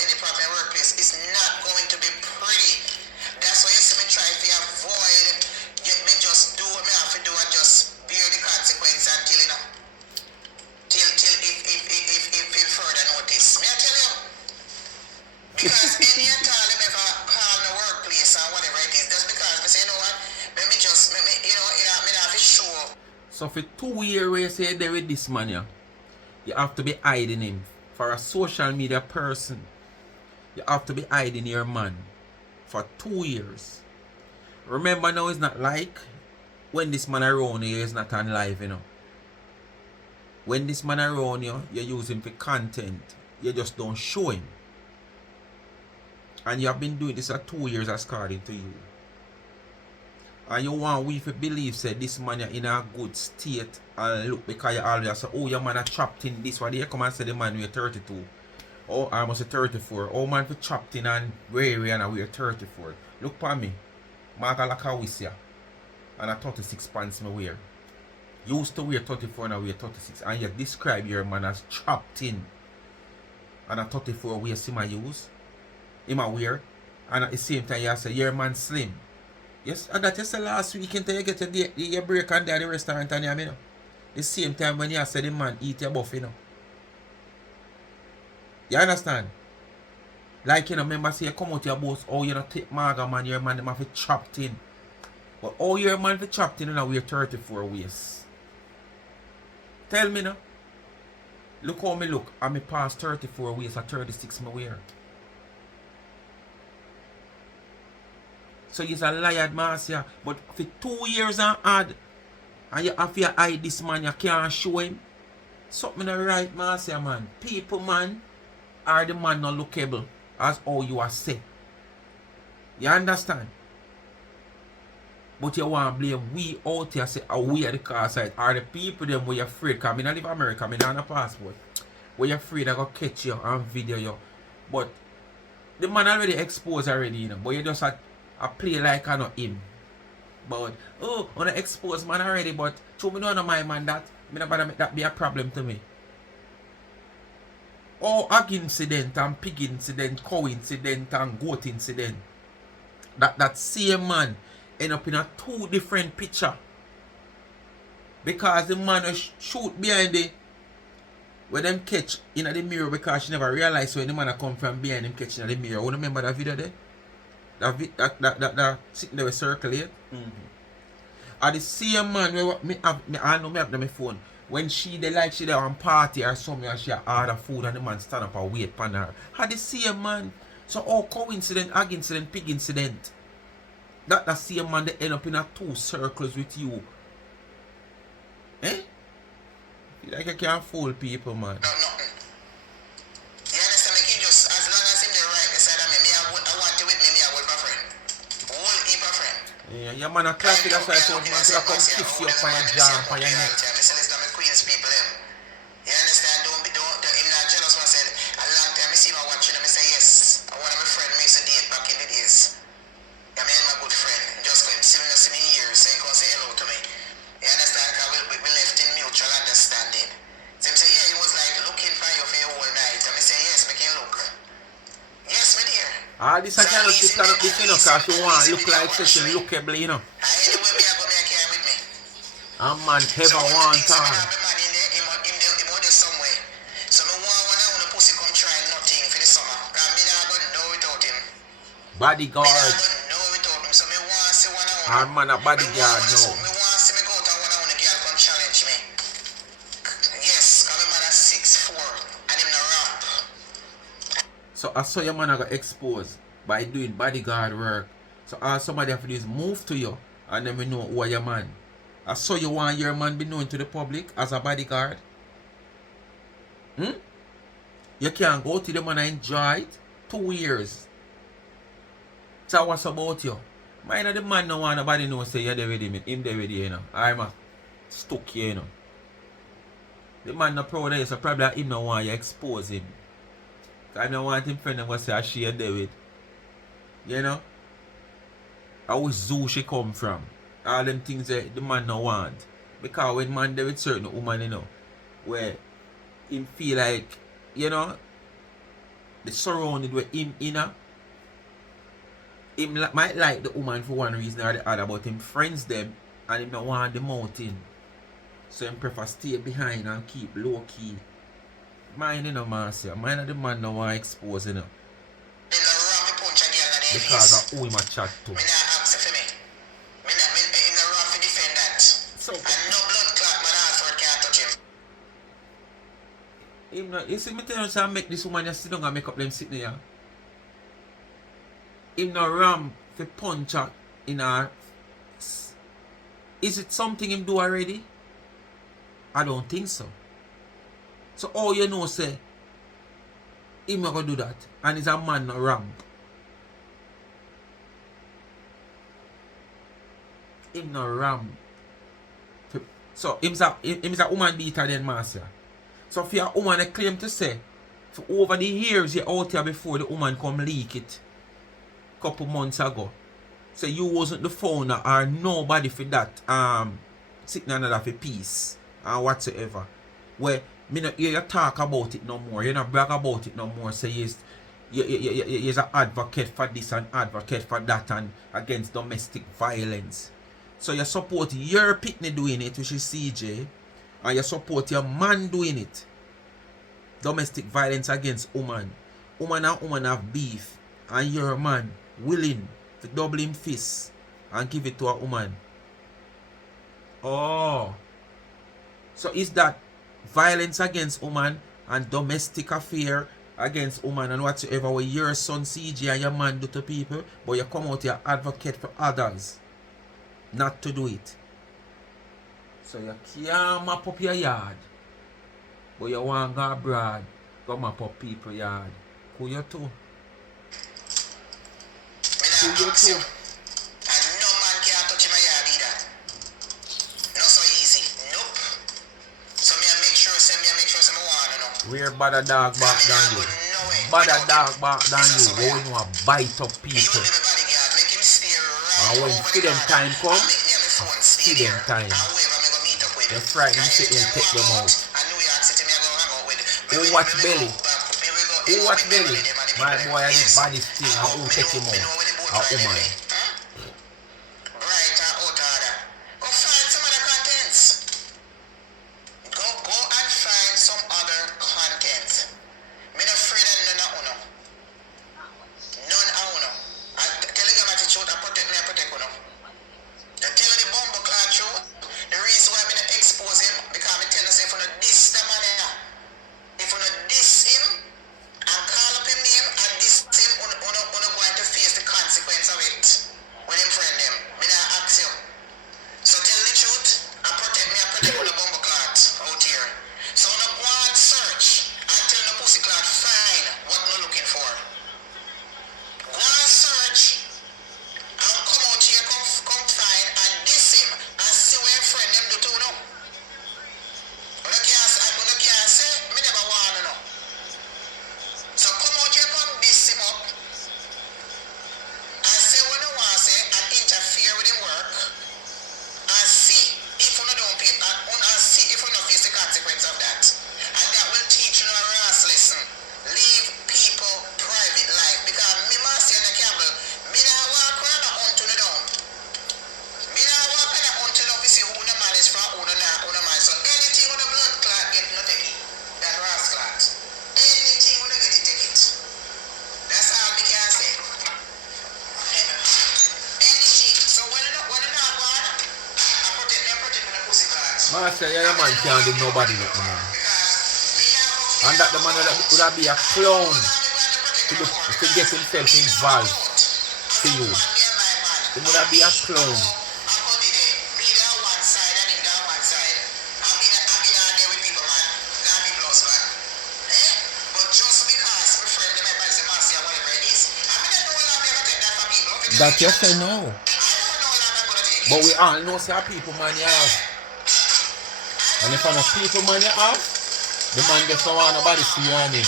So for 2 years where you say you're there with this man, yeah, you have to be hiding him. For a social media person, you have to be hiding your man for 2 years. Remember now, it's not like when this man around you is not on live, you know. When this man around you, you use him for content. You just don't show him. And you have been doing this for 2 years according to you. And you want we to believe say this man in a good state and look because you always say, oh, your man are trapped in this. Why do you come and say the man we're 32? Oh, I must be 34. Oh, man for trapped in and we're and we're 34. Look for me. Marga like a wisya. And a 36 pants me wear. Used to wear 34 and I wear 36. And you describe your man as trapped in. And a 34 waist him a use. Him a wear. And at the same time you say your man slim. Yes, and that is the last weekend till you get your break and at the restaurant and you know. The same time when you say the man eat your buff, you know. You understand? Like, you know, remember say you come out your boss, oh, you know, take Marga man, your man them have to trapped in. But oh, your man for trapped in and we're 34 waist. Tell me now. Look how me look. And me past 34 waist or 36 me wear. So he's a liar, Marcia. But for 2 years and odd, and you have to hide this man, you can't show him. Something not right, Marcia, man. People, man, are the man not lookable as how you are say. You understand? But you want to blame we out here, say, oh, we are the car side. Are the people them where you're afraid? Because I don't live in America, I don't have a passport. Where you're afraid I go catch you and video you. But the man already exposed already, you know. But you just I play like I know him. But oh, I wanna expose man already, but to me don't know my man that me not bother make that be a problem to me. Oh, ag incident and pig incident, cow incident and goat incident. That same man end up in a 2 different picture. Because the man shoot behind the where them catch in the mirror because she never realized when the man come from behind him catching in the mirror. You remember that video there? That sitting there with circulate. And the same man where I know me have on my phone. When she like she there on party or something and she order food and the man stand up and wait for her. Had the same man. So all coincident, ag incident, pig incident. That same man they end up in a 2 circles with you. Eh? Feel like I can't fool people, man. No, nothing. You understand? Like you just, as long as him the right beside of me, I want you with me, I want my friend. Whole heap of friend. Yeah, your man a classic, that's why I told man to come kiss you up on your jaw, up on your neck. Listen, listen, I'm a Queen's people, him. You understand? Don't, him not jealous when I said, a long time I see my watching him, I say, yes, I want my friend, me used to date back in the days. I mean, my good friend. Just come see me in years, so he come say hello to me. You understand? Because we left in mutual understanding. So him say, yeah, he was like looking for you for your whole night. And I say, yes, make him look. Yes, me dear. Ah, this I cannot sit down up this, you know, because she want to look like such a lookable, you know. Anyway, me I go, me I carry with me. A man ever want So her. him out there somewhere. So me want to pussy come try nothing for the summer. Because me not going to know without him. Me Bodyguard. not going to know without him. So me want to see one Our man a bodyguard now. Me want to see me go to one girl come challenge me. Yes, because me man a 6'4" and him no rap. So I saw your man got exposed by doing bodyguard work. So all somebody have to do is move to you and then we know who are your man. I saw you want your man be known to the public as a bodyguard. You can't go to the man and enjoy it. 2 years. So what's about you? Mind of the man no want nobody know say you're there with him. Him there with you, you know. I'm a stuck here, you know. The man no proud of you, so probably him no want you expose him. I don't want him friend to say she there with. You know? How which zoo she come from. All them things that the man no want. Because when man there with certain woman, you know, where him feel like, you know, they surrounded with him, you know. Him might like the woman for one reason or the other, but him friends them and him don't want them out in. So him prefer stay behind and keep low key. Mind you know, Marcia. Mind the man no want expose, you know. Because of who him a chat to. Me not ask for me. Me not rough to defend that. So, and no blood clot Him not, you see me tell you say I make this woman just sit down and make up them sitting here. Him no ram for punch her in her. Is it something him do already? I don't think so. So all you know say him not gonna do that. And he's a man no ram. Him no ram. So him's a woman beater than Marcia. So for a woman that claim to say for over the years you out here before the woman come leak it couple months ago. So you wasn't the founder or nobody for that sitting another for peace or whatsoever. Where me not hear you talk about it no more. You not brag about it no more. So you're an advocate for this and advocate for that and against domestic violence. So you support your pitney doing it, which is CJ, and you support your man doing it. Domestic violence against woman. Woman and woman have beef, and your man willing to double him fist and give it to a woman. Oh. So is that violence against woman and domestic affair against woman and whatsoever where your son CJ and your man do to people, but you come out here advocate for others not to do it. So you can't map up your yard, but you want to go abroad, go map up people's yard. Who you too? Who you too? And no man can touch my yard either. Not so easy. Nope. So me make sure me want to know. We're better dog back than you. Better dog back than you. We will know bite up people. And when see them time come, see them time. You're frightened, sit and take them out. Who watch belly? Who watch belly? My boy has the baddest thing and who take him out? A woman. Right out order. Go find some other contents. Go and find some other contents. Me not afraid of none of uno. None of uno. I tell you my truth, I protect uno. I tell you the bumble clock truth. The reason why I not expose him, because I tell you say if you not diss the man here, if you not diss him and call up him name and diss him, uno going to face the consequence of it. When him friend them, me not ask you. So tell the truth and protect uno bumble clot out here. So uno go and search until the pussy clot find what we're looking for. Go and search and come out here, come find and diss him and see where your friend them do too now. Uno can't say, me never want to know. So come out here, come diss him up and say what you want to say and interfere with him work and see if you don't pay and see if you don't face the consequence of that. And that will teach you a last lesson. Leave people private life. Because me Marcia and the Campbell, me not walk around and hunt you down. Me not walk around and hunt you down to see who the man is from, who the man. So anything with the blood clot get no take it. That ras clot. Anything with the get it, take it. That's all me can say. Any shit. So when you not go on, I protect the pussy clot. Marcia, your man can't do nobody nothing, man. And that the man would have be a clown to get himself involved to you. He would have be a clown. That you say no. But we all know say people man you have. And if I'm a people man you have, the man just don't want nobody see you on him.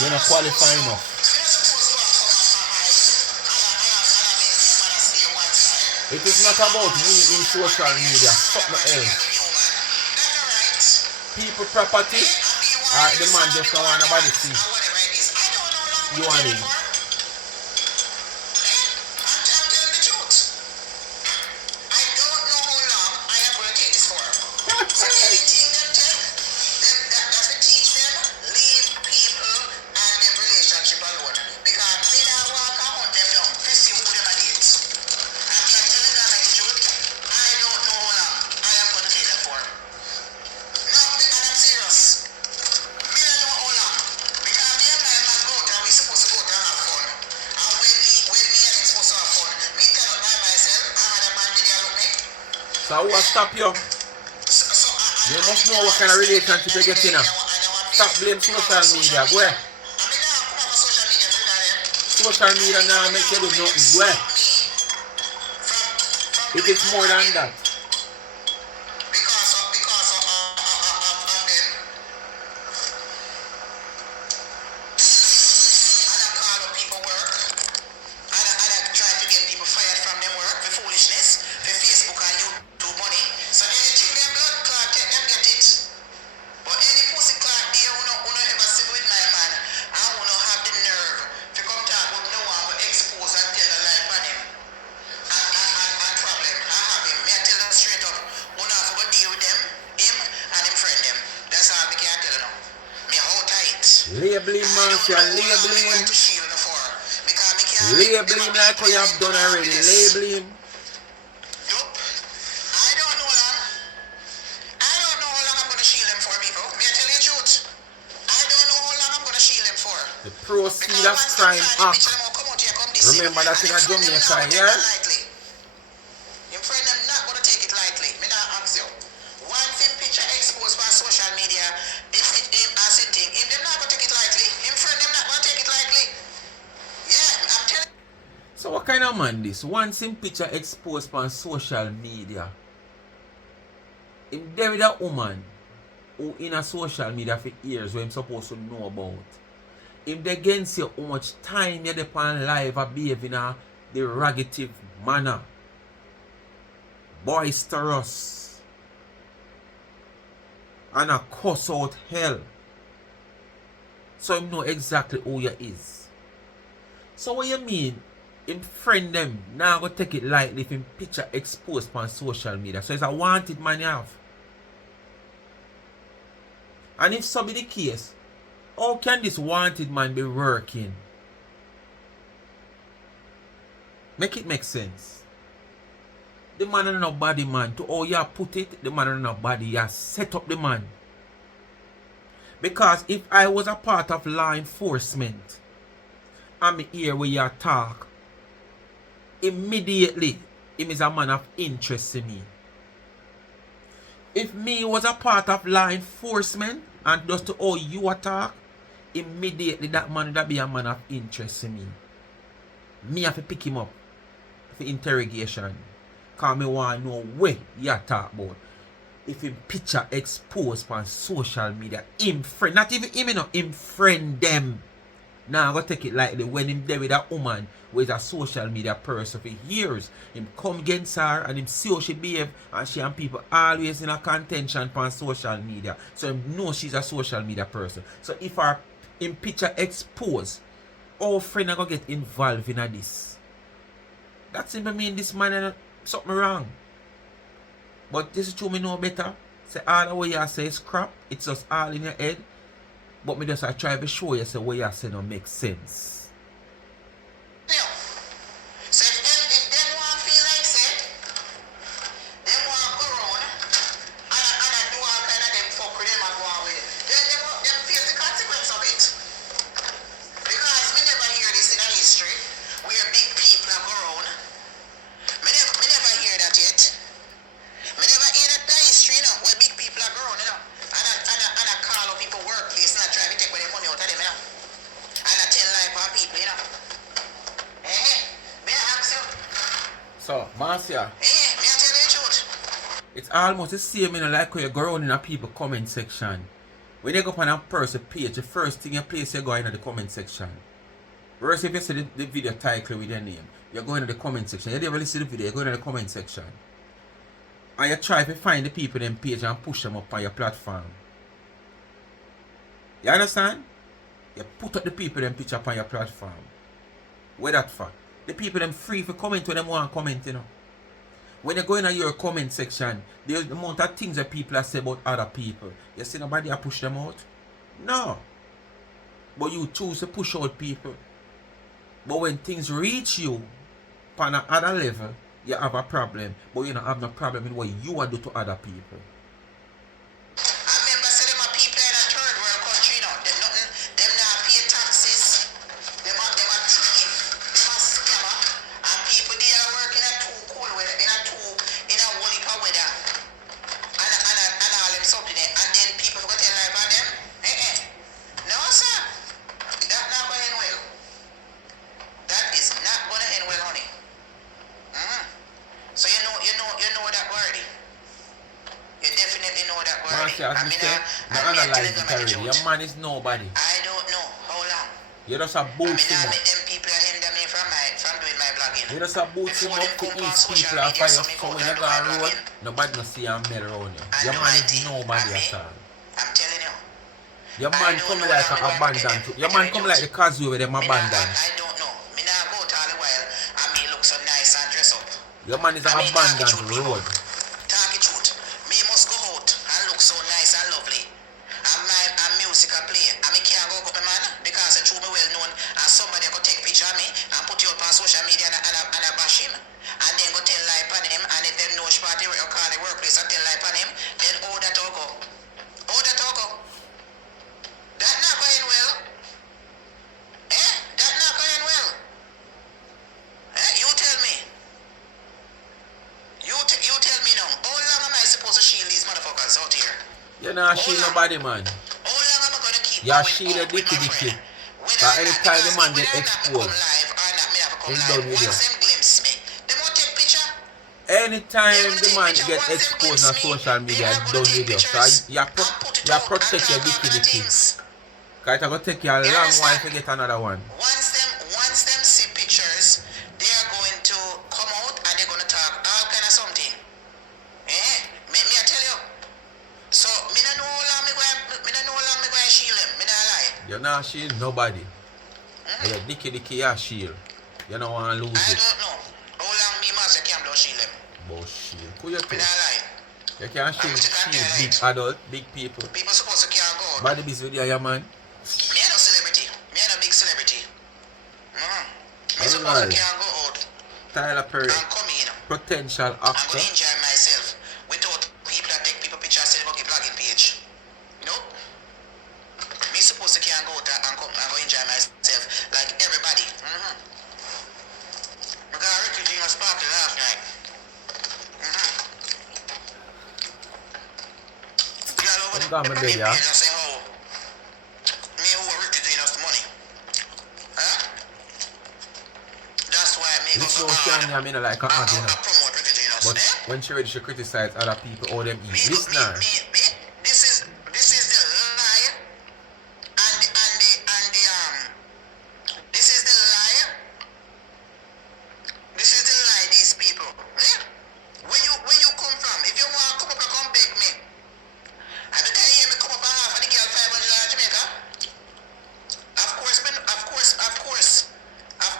You're not qualified enough. It is not about we in social media, something else. People property, the man just don't want nobody see you on him. So I will stop you. You must know what kind of relationship you get in. Stop blaming social media. Go ahead. Social media now make you do nothing. Go ahead. It is more than that. Labeling, Marcia, labeling. Labeling like what you have done already. Labeling. I don't know how long I'm going to shield him for, people. May I tell you the truth? I don't know how long I'm going to shield him for. The proceed of crime act. Remember that in a Jamaica here? Your friend them not going to take it lightly. Me not ask you. Once him picture exposed on social media, if it him as a thing, him them not going to take it lightly. Him friend them not going to take it lightly. Yeah, I'm telling. So what kind of man this? Once him picture exposed on social media, him there with a woman who in a social media for years where him supposed to know about. Him they against you how much time you depend live or behave in a derogative manner. Boisterous. And a cuss out hell. So him know exactly who you is. So what you mean? Him friend them now go take it lightly if him picture exposed on social media. So it's a wanted man you have. And if so be the case, how can this wanted man be working? Make it make sense. The man is not body man. To how you put it, the man is not body. You set up the man. Because if I was a part of law enforcement, I'm here where you talk, immediately, him is a man of interest in me. If me was a part of law enforcement, and just to how you attack, immediately that man would be a man of interest in me. Me have to pick him up for interrogation. Because me want to know where you talk about. If him picture exposed on social media, him friend, not even him, you know, him friend them. Now I'm going to take it lightly when him there with a woman who is a social media person for years. Him come against her and him see how she behave, and she and people always in a contention on social media. So him know she's a social media person. So if her him picture exposed, our friend are going to get involved in this. That simply mean this man is something wrong. But this is true, me know better. Say all the way you say is crap, it's just all in your head. But me just I try to show you say what you say don't make sense. So if them want to feel like say, them want to go around and do all kind of them fuck with them and go on with it, then them face the consequence of it. Because we never hear this in our history where big people are go around. Me never hear that yet. Me never hear that in history, you know, where big people are go around, you know. And I call up people workplace and I try to take their money out of them, you know. And I tell life on people, you know. May I ask you? So, Marcia, May I tell you the truth? it's almost the same, you know, like when you go around in a people comment section. When you go up on a person page, the first thing you place you go in the comment section. Whereas if you see the video title with your name, you go into the comment section. You never listen to the video, you go into the comment section. And you try to find the people in page and push them up on your platform. You understand? You put up the people in picture up on your platform. Where that for? The people them free for comment when them want to comment, you know. When you go in your comment section, there's the amount of things that people are say about other people. You see nobody push them out? No. But you choose to push out people. But when things reach you on another level, you have a problem. But you don't have no problem in what you do to other people. I remember say them are people in a third world country, you know. Them not pay taxes. Them are thief. Them are scammer. And people they are working in a too cold weather, in a holy weather. Marcia, as And me me say, not, me and me a analyze tell it you already. the Your truth. man is nobody. I don't know how long. You just a And boost me him not up. make them people hinder me from doing my blogging. You just a boost him Before up them to come on ease social people off media, of you. so me So go when out you and go do my on road, blogging nobody no see a mail around you. and Your do man my is thing. nobody And me, at all. I'm telling you. Your I man don't come know like how a me go and get them. abandoned. Me Your tell man you come the like truth. the causeway with them Me not, abandoned. I don't know. Me not go to all the while and me look so nice and dress up. Your man is I an mean, talk the abandoned truth, people. road. Talk the truth. Me must go out and look so nice and lovely. And music I play. And me can't go up my man because I true me well known and somebody could take picture of me and put you up on social media and I bash him. And then go tell lie on him and if them know party or call the workplace and tell lie on him, then all that all go. All that all go. That not going well. Eh? That not going well. Eh? You tell me. You tell me now. How long am I supposed to shield these motherfuckers out here? You not shield nobody, man. How long am I gonna keep You going shield a on with dicky my dicky. friend? Whether But or not, anytime the because man whether get or not me come exposed, live or not me have to come it's live, done with you. once them glimpse me, they won't take picture. Anytime They're gonna the take man picture. get Once them exposed glimpse on me, social they media, are it's gonna done take with you. So pictures you and put it you out and protect your talk all dicky kind of dicky. things. Because it's going to take you a You long while understand? to get another one. Once them see pictures, they are going to come out and they're gonna talk all kind of something. Eh? Me I tell you. So me no know how long me going shield them. Me not lie. You're not shield nobody. You're dicky dicky, you're shield. You don't want to lose I it. don't know how long me Marcia can blow shield them. But shield. Could you Me too? not lie. You can't I'm shield sick and tired of big it. adult, big people. People supposed to can't go out. Body busy with you, man. Me ain't no celebrity. Me ain't a big celebrity. Me supposed to Alright. can't go out Tyler Perry, and come in potential and go actor. enjoy myself without people that take people pictures to the blogging page. Nope. Me supposed to can't go out and come and go enjoy myself like everybody. I got Ricky G was party last night. Girl over Come down, my the baby, page huh? and say, oh, me who Ricky G us the money. Huh? That's why me go This so no hard. Shania, I mean like an I art, you know. promote Ricky G us. But when she ready, she criticize other people, how them eat. Listen her. This is the lie and the this is the lie. This is the lie these people. Eh? Where you come from? If you want to come up and come beg me. I can hear me come up and half of the girl $500 Jamaica. Of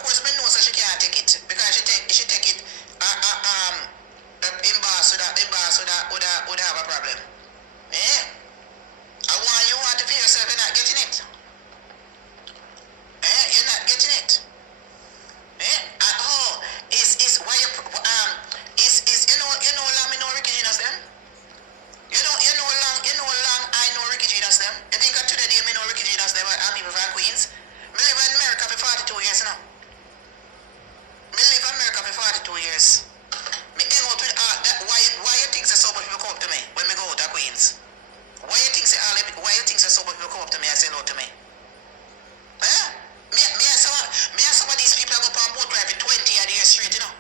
course me know so she can't take it because she take it would have a problem. Eh? You want to feel yourself you're not getting it. Eh? You're not getting it. Eh? Is why you is you know long me know Ricky Genus them? You know long I know Ricky Genus them. You think that today me know Ricky Genus them and people from Queens? Me live in America for 42 years now. Me live in America for 42 years. Me hang out with that why you think so much people come up to me when me go out to Queens? Why you think so much people come up to me and say hello to me? Eh? Me and some of these people go on boat ride for 20 years straight, you know.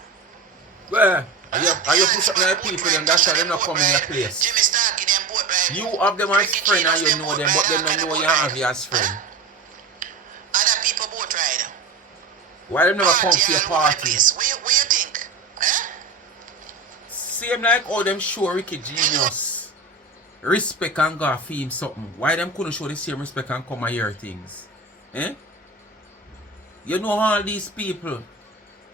Well, are you push up their people and that's why them not coming in your place. Jimmy Starkey them boat ride. You have them as Ricky friend and Genus, you know them, but them don't know you have you as friend. Other people boat ride. Why them never come Party to your all over the party? place. Where you think? Eh? Same like how them show Ricky Genius respect and go for him something. Why them couldn't show the same respect and come and hear things? Eh? You know all these people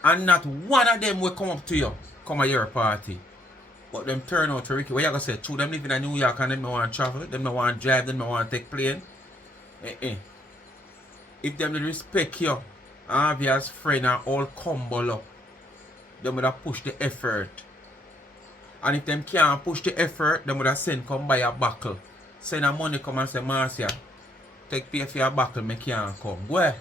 and not one of them will come up to you, come at your party. But them turn out to Ricky. What you gonna say? Two them living in New York and them no want to travel, them no want to drive, them no want to take plane. If them respect you and have you as friend and all combo up, them would have push the effort. And if them can't push the effort, them would have send come buy a buckle. Send a money come and say, Marcia, take pay for your buckle, me can't come. Where?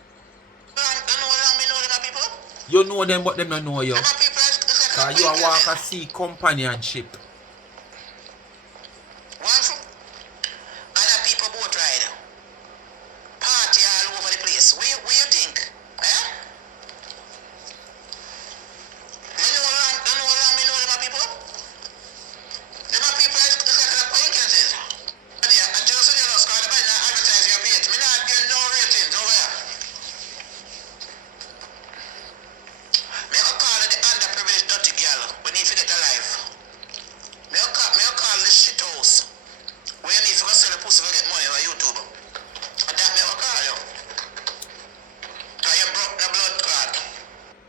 You know them, but them don't know you. Because you are walk a sea companionship. Other people boat ride. Party all over the place. Where you think? Eh? You know how long me know them people? Them people is like acquaintances.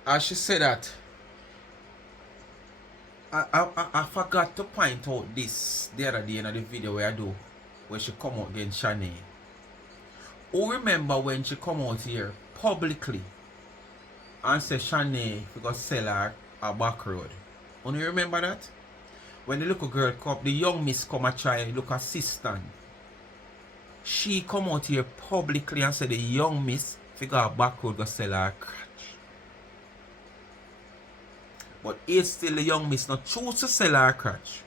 as she said that, I forgot to point out this the other day in the video where I do, where she come out against Shanae. Who remember when she come out here publicly and say Shanae we go sell her a back road? Only remember that? When the little girl come, the young miss come and try look assistant. She come out here publicly and say the young miss figure a back road go sell her crotch. But it's still the young miss not choose to sell her crotch.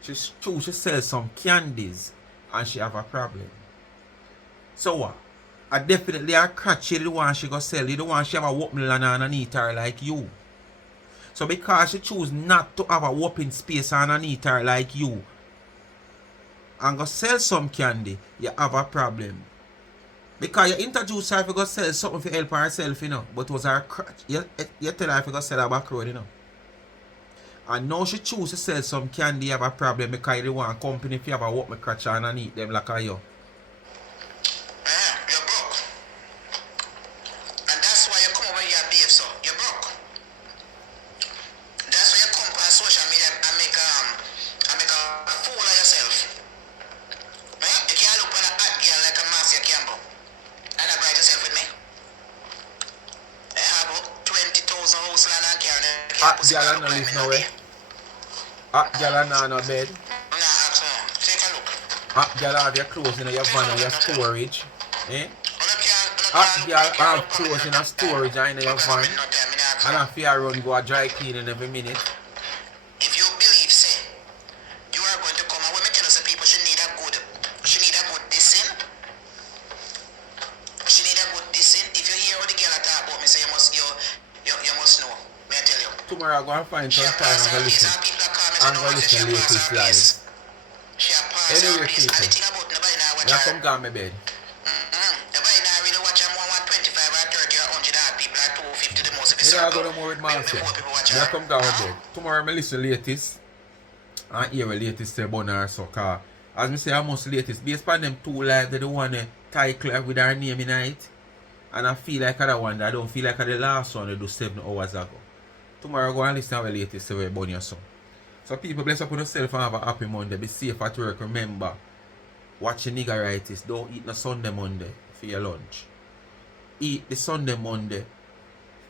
She choose to sell some candies and she have a problem. So what? I definitely her crotch she the one she go sell. The one she have a whooping land underneath her like you. So because she choose not to have a whooping space underneath her like you and go sell some candy, you have a problem. Because you introduce her to go sell something to help herself, you know. But it was her crutch. You tell her to go sell her back road, you know. And now she choose to sell some candy, you have a problem because you want company if you have a walk my crutch underneath them like a you. You're broke. And that's why you come over here and behave so. You're broke. That's why you come on social media and make a fool of yourself. You can't look on a hot girl like a Marcia Campbell. And I bright yourself with me. I have 20,000 house land and carry. Hot girl and no live nowhere. Hot girl and no bed. Nah, ask more. Take a look. Hot girl have your clothes in your van and your storage. Eh? Hot Hot girl have clothes in a storage and in your van. And a fear run go a dry cleaning every minute. If you believe, say, you are going to come and when me tell you, say, people, she need a good dissing. She need a good dissing. If you hear what the girl talk about me, say you must know. May I tell you? Tomorrow I go and find some time and go listen. I'm going to listen to latest live. Anyway, people, now come down my bed. Nobody now really watch them 125 or 30 or 100 odd people or 250 the most of You know I go no more with Marcia. Now come down my bed. Tomorrow I listen latest. And hear the latest say about her so car. As I say I must latest. Based on them two live, they don't want to title with her name in it. And I feel like other one, I don't feel like the last one they do 7 hours ago. Tomorrow I go and listen to the latest say about your son. So people, bless up on yourself and have a happy Monday. Be safe at work. Remember, watch your niggeritis. Don't eat no Sunday Monday for your lunch. Eat the Sunday Monday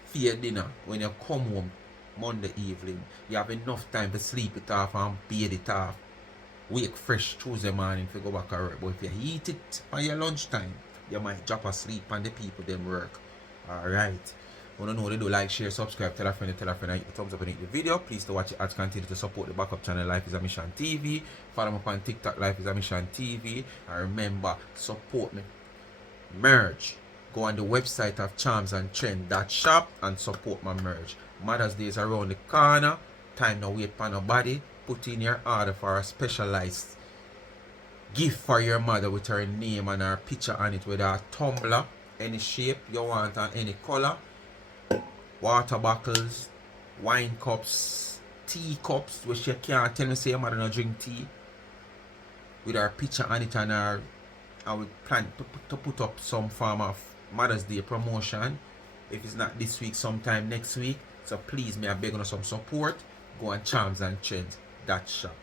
for your dinner. When you come home Monday evening, you have enough time to sleep it off and bathe it off. Wake fresh Tuesday morning to go back to work. But if you eat it on your lunchtime, you might drop asleep and the people them work. Alright. I don't know what they do. Like, share, subscribe, tell a friend, hit the thumbs up and hit the video. Please to watch it ads, continue to support the backup channel Life is a Mission TV. Follow me on TikTok, Life is a Mission TV. And remember, support me. Merge. Go on the website of charmsandtrend.shop and support my merge. Mother's Day is around the corner. Time no wait for nobody. Put in your order for a specialized gift for your mother with her name and her picture on it with her tumbler. Any shape you want and any color. Water bottles, wine cups, tea cups, which you can't tell me say your mother not drink tea. With her picture on it and her, I would plan to put up some form of Mother's Day promotion. If it's not this week, sometime next week. So please, may I beg on some support. Go on charmsandtrend.shop.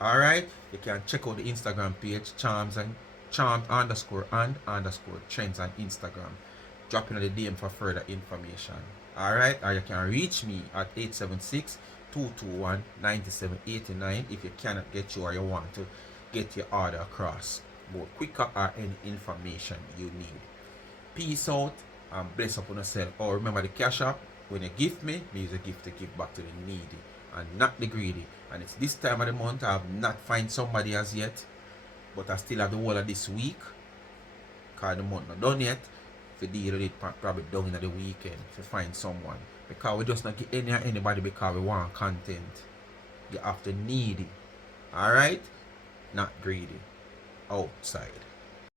Alright, you can check out the Instagram page, charms_and_trends on Instagram. Drop in the DM for further information. Alright, or you can reach me at 876-221-9789 if you cannot get you or you want to get your order across more quicker or any information you need. Peace out and bless upon yourself. Or remember the cash app, when you give me, use a gift to give back to the needy and not the greedy. And it's this time of the month, I have not found somebody as yet, but I still have the whole of this week because the month not done yet. To deal with it probably down in the weekend to find someone, because we just not get anybody because we want content. You have to need it. Alright? Not greedy. Outside.